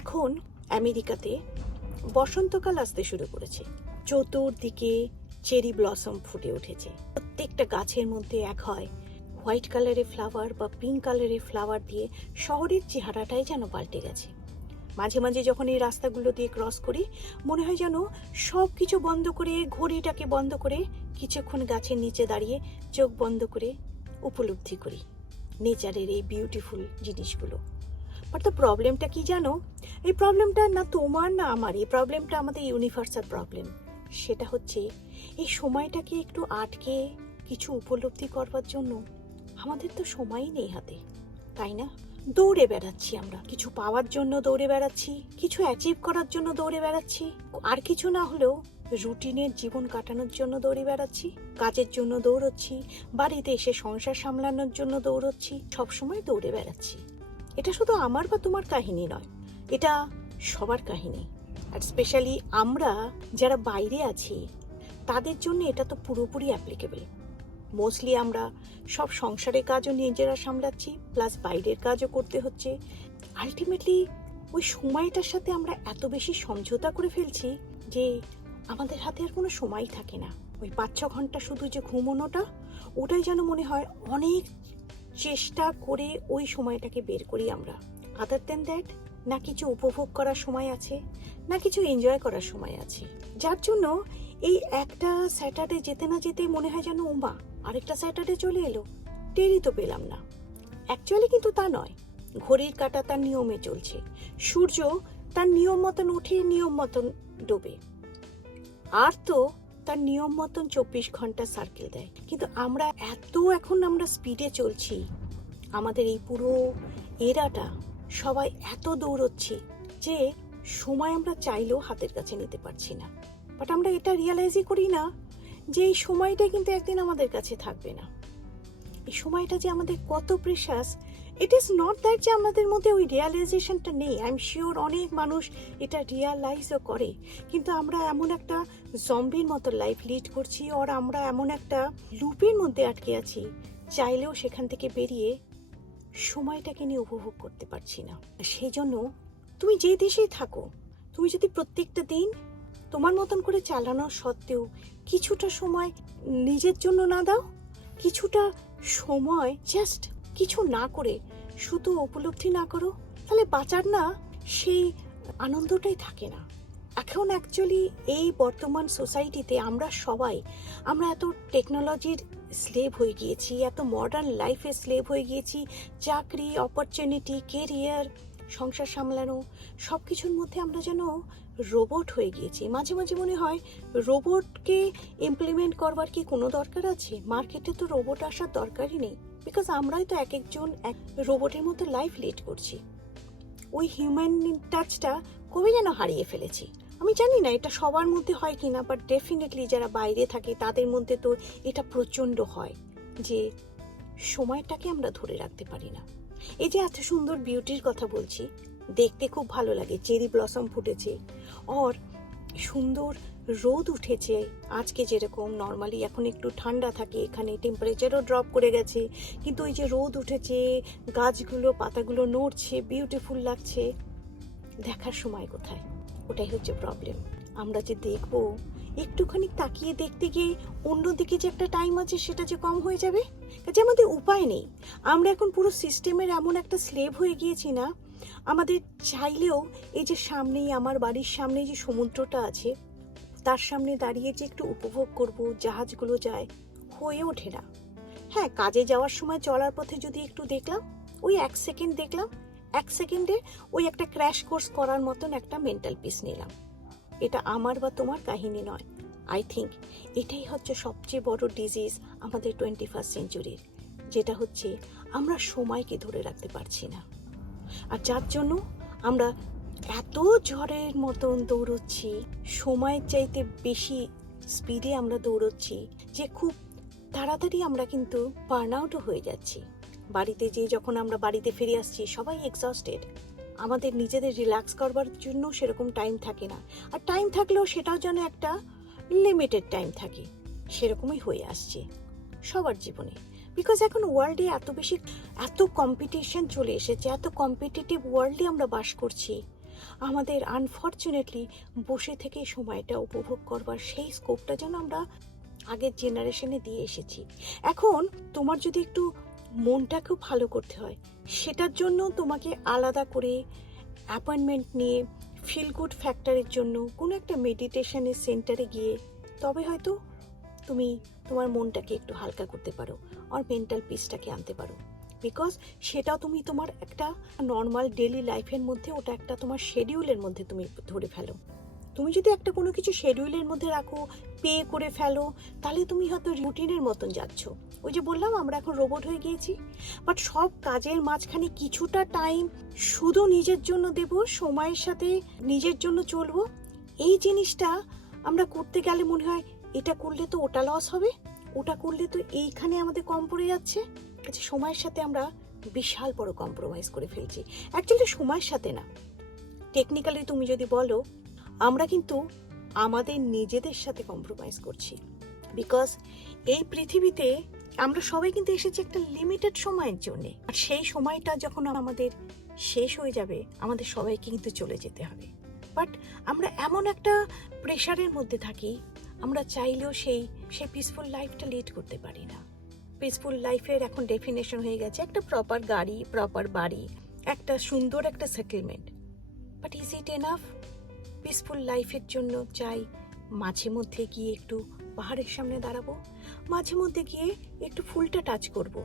এখন আমেরিকাতে বসন্তকাল আসতে শুরু করেছে। চতুর্দিকে চেরি ব্লসম ফুটে উঠেছে। প্রত্যেকটা গাছের মধ্যে এক হয় হোয়াইট কালারের ফ্লাওয়ার বা পিঙ্ক কালারের ফ্লাওয়ার দিয়ে শহরের চেহারাটাই যেন পাল্টে গেছে। মাঝে মাঝে যখন এই রাস্তাগুলো দিয়ে ক্রস করি মনে হয় যেন সব কিছু বন্ধ করে, ঘড়িটাকে বন্ধ করে কিছুক্ষণ গাছের নিচে দাঁড়িয়ে চোখ বন্ধ করে উপলব্ধি করি নেচারের এই বিউটিফুল জিনিসগুলো। বাট দ্য প্রবলেমটা কি জানো? এই প্রবলেমটা না তোমার না আমার, এই প্রবলেমটা আমাদের ইউনিভার্সাল প্রবলেম। সেটা হচ্ছে এই সময়টাকে একটু আটকে কিছু উপলব্ধি করবার জন্য আমাদের তো সময়ই নেই হাতে, তাই না? দৌড়ে বেড়াচ্ছি আমরা, কিছু পাওয়ার জন্য দৌড়ে বেড়াচ্ছি, কিছু অ্যাচিভ করার জন্য দৌড়ে বেড়াচ্ছি, আর কিছু না হলেও রুটিনের জীবন কাটানোর জন্য দৌড়ে বেড়াচ্ছি, কাজের জন্য দৌড়চ্ছি, বাড়িতে এসে সংসার সামলানোর জন্য দৌড়চ্ছি, সবসময় দৌড়ে বেড়াচ্ছি। এটা শুধু আমার বা তোমার কাহিনী নয়, এটা সবার কাহিনী। আর স্পেশালি আমরা যারা বাইরে আছি তাদের জন্য এটা তো পুরোপুরি অ্যাপ্লিকেবল। মোস্টলি আমরা সব সংসারের কাজও নিজেরা সামলাচ্ছি, প্লাস বাইরের কাজও করতে হচ্ছে। আলটিমেটলি ওই সময়টার সাথে আমরা এত বেশি সমঝোতা করে ফেলছি যে আমাদের হাতে আর কোনো সময় থাকে না। ওই 5-6 ঘন্টা শুধু যে ঘুমোনোটা, ওটাই যেন মনে হয় অনেক চেষ্টা করে ওই সময়টাকে বের করি আমরা। আদার দেন দ্যাট না কিছু উপভোগ করার সময় আছে, না কিছু এনজয় করার সময় আছে। যার জন্য এই একটা স্যাটারডে যেতে না যেতে মনে হয় যেন ওমা আরেকটা স্যাটারডে চলে এলো, টেরই তো পেলাম না। অ্যাকচুয়ালি কিন্তু তা নয়। ঘড়ির কাঁটা তার নিয়মে চলছে, সূর্য তার নিয়ম মতন উঠে নিয়ম মতন ডোবে, আর তো তার নিয়ম মতন 24 ঘন্টা সার্কেল দেয়। কিন্তু আমরা এখন আমরা স্পিডে চলছি, আমাদের এই পুরো এরাটা সবাই এত দৌড়চ্ছি যে সময় আমরা চাইলেও হাতের কাছে নিতে পারছি না। বাট আমরা এটা রিয়ালাইজই করি না যে এই সময়টা কিন্তু একদিন আমাদের কাছে থাকবে না। এই সময়টা যে আমাদের কত precious, it is not that যে আমাদের মধ্যে ওই রিয়ালাইজেশনটা নেই। আই এম শিওর অনেক মানুষ এটা রিয়ালাইজও করে, কিন্তু আমরা এমন একটা জম্বির মতো লাইফ লিড করছি, আর আমরা এমন একটা লুপের মধ্যে আটকে আছি, চাইলেও সেখান থেকে বেরিয়ে সময়টাকে নিয়ে উপভোগ করতে পারছি না। সেই জন্য তুমি যে দেশেই থাকো, তুমি যদি প্রত্যেকটা দিন তোমার মতন করে চালানো সত্ত্বেও কিছুটা সময় নিজের জন্য না দাও, কিছুটা সময় জাস্ট কিছু না করে শুধু উপলব্ধি না করো, তাহলে বাঁচার না সেই আনন্দটাই থাকে না। এখন অ্যাকচুয়ালি এই বর্তমান সোসাইটিতে আমরা এত টেকনোলজির স্লেভ হয়ে গিয়েছি, এত মডার্ন লাইফের স্লেভ হয়ে গিয়েছি। চাকরি, অপরচুনিটি, কেরিয়ার, সংসার সামলানো সব কিছুর মধ্যে আমরা যেন রোবট হয়ে গিয়েছি। মাঝে মাঝে মনে হয় রোবটকে ইমপ্লিমেন্ট করবার কি কোনো দরকার আছে? মার্কেটে তো রোবট আসার দরকারই নেই, বিকজ আমরাই তো এক রোবটের মতো লাইফ লিড করছি। ওই হিউম্যান টাচটা কবে যেন হারিয়ে ফেলেছি। আমি জানি না এটা সবার মধ্যে হয় কিনা, বাট ডেফিনেটলি যারা বাইরে থাকে তাদের মধ্যে তো এটা প্রচণ্ড হয় যে সময়টাকে আমরা ধরে রাখতে পারি না। এই যে এত সুন্দর বিউটির কথা বলছি, দেখতে খুব ভালো লাগে, চেরি ব্লসম ফুটেছে, আর সুন্দর রোদ উঠেছে। আজকে যেরকম নর্মালি এখন একটু ঠান্ডা থাকে, এখানে টেম্পারেচারও ড্রপ করে গেছে, কিন্তু ওই যে রোদ উঠেছে, গাছগুলো পাতাগুলো নড়ছে, বিউটিফুল লাগছে, দেখার সময় কোথায়? ওটাই হচ্ছে প্রবলেম। আমরা যে দেখবো, একটুখানি তাকিয়ে দেখতে গিয়ে অন্যদিকে যে একটা টাইম আছে সেটা যে কম হয়ে যাবে, কাজে আমাদের উপায় নেই। আমরা এখন পুরো সিস্টেমের এমন একটা স্লেভ হয়ে গিয়েছি না, আমাদের চাইলেও এই যে সামনেই আমার বাড়ির সামনে যে সমুদ্রটা আছে তার সামনে দাঁড়িয়ে যে একটু উপভোগ করব, জাহাজগুলো যায়, হয়ে ওঠে না। হ্যাঁ, কাজে যাওয়ার সময় চলার পথে যদি একটু দেখলাম, ওই 1 সেকেন্ড দেখলাম, 1 সেকেন্ডে ওই একটা ক্র্যাশ কোর্স করার মতন একটা মেন্টাল পিস নিলাম। এটা আমার বা তোমার কাহিনী নয়। আই থিঙ্ক এটাই হচ্ছে সবচেয়ে বড় ডিজিজ আমাদের 21st সেঞ্চুরির, যেটা হচ্ছে আমরা সময়কে ধরে রাখতে পারছি না। আর যার জন্য আমরা এত ঝড়ের মতন দৌড়চ্ছি, সময়ের চাইতে বেশি স্পিডে আমরা দৌড়চ্ছি যে খুব তাড়াতাড়ি আমরা কিন্তু বার্ন আউটও হয়ে যাচ্ছি। বাড়িতে যখন আমরা বাড়িতে ফিরে আসছি সবাই এক্সস্টেড, আমাদের নিজেদের রিল্যাক্স করবার জন্য সেরকম টাইম থাকে না, আর টাইম থাকলেও সেটাও যেন একটা লিমিটেড টাইম থাকে, সেরকমই হয়ে আসছে সবার জীবনে। বিকজ এখন ওয়ার্ল্ডে এত কম্পিটিশন চলে এসেছে, এত কম্পিটিটিভ ওয়ার্ল্ডে আমরা বাস করছি। আমাদের আনফর্চুনেটলি বসে থেকে সময়টা উপভোগ করবার সেই স্কোপটা যেন আমরা আগের জেনারেশনে দিয়ে এসেছি। এখন তোমার যদি একটু মনটাকেও ভালো করতে হয়, সেটার জন্য তোমাকে আলাদা করে অ্যাপয়েন্টমেন্ট নিয়ে ফিল গুড ফ্যাক্টরের জন্য কোনো একটা মেডিটেশনের সেন্টারে গিয়ে তবে হয়তো তুমি তোমার মনটাকে একটু হালকা করতে পারো আর মেন্টাল পিসটাকে আনতে পারো। বিকজ সেটাও তুমি তোমার একটা নর্মাল ডেলি লাইফের মধ্যে ওটা একটা তোমার শেডিউলের মধ্যে তুমি ধরে ফেলো। তুমি যদি একটা কোনো কিছু শেডিউলের মধ্যে রাখো, পে করে ফেলো, তাহলে তুমি হয়তো রুটিনের মতন যাচ্ছ। ওই যে বললাম আমরা এখন রোবট হয়ে গিয়েছি। বাট সব কাজের মাঝখানে কিছুটা টাইম শুধু নিজের জন্য দেব, সময়ের সাথে নিজের জন্য চলবো, এই জিনিসটা আমরা করতে গেলে মনে হয় এটা করলে তো ওটা লস হবে, ওটা করলে তো এইখানে আমাদের কম পড়ে যাচ্ছে। আচ্ছা, সময়ের সাথে আমরা বিশাল বড় কম্প্রোমাইজ করে ফেলছি। অ্যাকচুয়ালি সময়ের সাথে না, টেকনিক্যালি তুমি যদি বলো, আমরা কিন্তু আমাদের নিজেদের সাথে কম্প্রোমাইজ করছি। বিকজ এই পৃথিবীতে আমরা সবাই কিন্তু এসেছি একটা লিমিটেড সময়ের জন্য। আর সেই সময়টা যখন আমাদের শেষ হয়ে যাবে, আমাদের সবাইকে কিন্তু চলে যেতে হবে। বাট আমরা এমন একটা প্রেশারের মধ্যে থাকি, আমরা চাইলেও সেই পিসফুল লাইফটা লিড করতে পারি না। পিসফুল লাইফের এখন ডেফিনেশন হয়ে গেছে একটা প্রপার গাড়ি, প্রপার বাড়ি, একটা সুন্দর একটা settlement. But is it enough? Peaceful লাইফের জন্য চাই মাঝে মধ্যে গিয়ে একটু পাহাড়ের সামনে দাঁড়াবো, মাঝে মধ্যে গিয়ে একটু ফুলটা টাচ করব,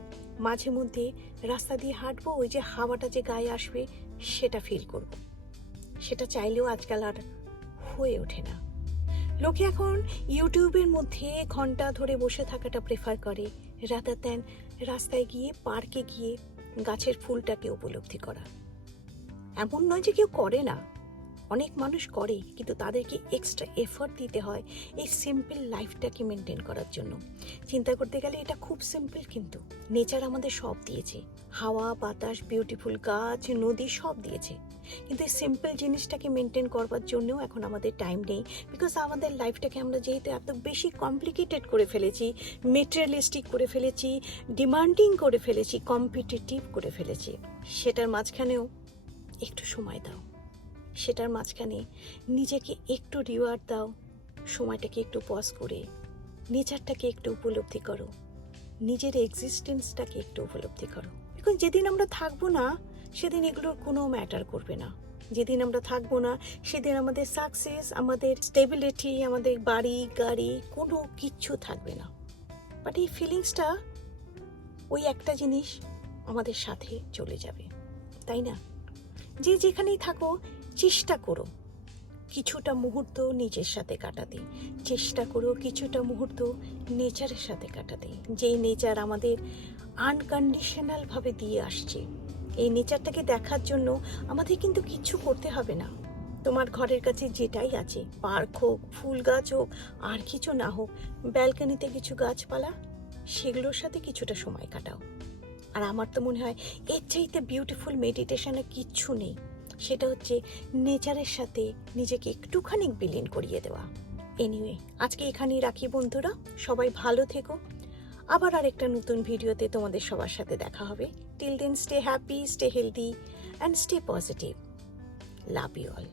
মাঝে মধ্যে রাস্তা দিয়ে হাঁটবো, ওই যে হাওয়াটা যে গায়ে আসবে সেটা ফিল করব। সেটা চাইলেও আজকাল আর হয়ে ওঠে না। লোকে এখন ইউটিউবের মধ্যে ঘন্টা ধরে বসে থাকাটা প্রেফার করে, রাদার দ্যান রাস্তায় গিয়ে, পার্কে গিয়ে গাছের ফুলটাকে উপলব্ধি করা। এমন নয় যে কেউ করে না, অনেক মানুষ করে, কিন্তু তাদেরকে এক্সট্রা এফর্ট দিতে হয় এই সিম্পল লাইফটাকে মেনটেন করার জন্য। চিন্তা করতে গেলে এটা খুব সিম্পল, কিন্তু নেচার আমাদের সব দিয়েছে, হাওয়া, বাতাস, বিউটিফুল গাছ, নদী সব দিয়েছে। কিন্তু এই সিম্পল জিনিসটাকে মেনটেন করবার জন্যও এখন আমাদের টাইম নেই। বিকজ আমাদের লাইফটাকে আমরা যেহেতু এত বেশি কমপ্লিকেটেড করে ফেলেছি, মেটেরিয়ালিস্টিক করে ফেলেছি, ডিমান্ডিং করে ফেলেছি, কম্পিটিটিভ করে ফেলেছি, সেটার মাঝখানেও একটু সময় দাও, সেটার মাঝখানে নিজেকে একটু রিওয়ার্ড দাও, সময়টাকে একটু পজ করে নেচারটাকে একটু উপলব্ধি করো, নিজের এক্সিস্টেন্সটাকে একটু উপলব্ধি করো। এখন যেদিন আমরা থাকবো না সেদিন এগুলোর কোনো ম্যাটার করবে না। যেদিন আমরা থাকবো না সেদিন আমাদের সাকসেস, আমাদের স্টেবিলিটি, আমাদের বাড়ি গাড়ি কোনো কিচ্ছু থাকবে না। বাট এই ফিলিংসটা, ওই একটা জিনিস আমাদের সাথে চলে যাবে, তাই না? যে যেখানেই থাকো চেষ্টা করো কিছুটা মুহূর্ত নিজের সাথে কাটাতে, চেষ্টা করো কিছুটা মুহূর্ত নেচারের সাথে কাটাতে। যেই নেচার আমাদের আনকন্ডিশনালভাবে দিয়ে আসছে, এই নেচারটাকে দেখার জন্য আমাদের কিন্তু কিচ্ছু করতে হবে না। তোমার ঘরের কাছে যেটাই আছে, পার্ক হোক, ফুল গাছ হোক, আর কিছু না হোক, ব্যালকনিতে কিছু গাছপালা, সেগুলোর সাথে কিছুটা সময় কাটাও। আর আমার তো মনে হয় এর চাইতে বিউটিফুল মেডিটেশনে কিচ্ছু নেই। সেটা হচ্ছে নেচারের সাথে নিজেকে একটুখানি বিলীন করিয়ে দেওয়া। এনিওয়ে, আজকে এখানেই রাখি বন্ধুরা, সবাই ভালো থেকো। আবার আরেকটা নতুন ভিডিওতে তোমাদের সবার সাথে দেখা হবে। Till then, stay happy, stay healthy and stay positive. Love you all.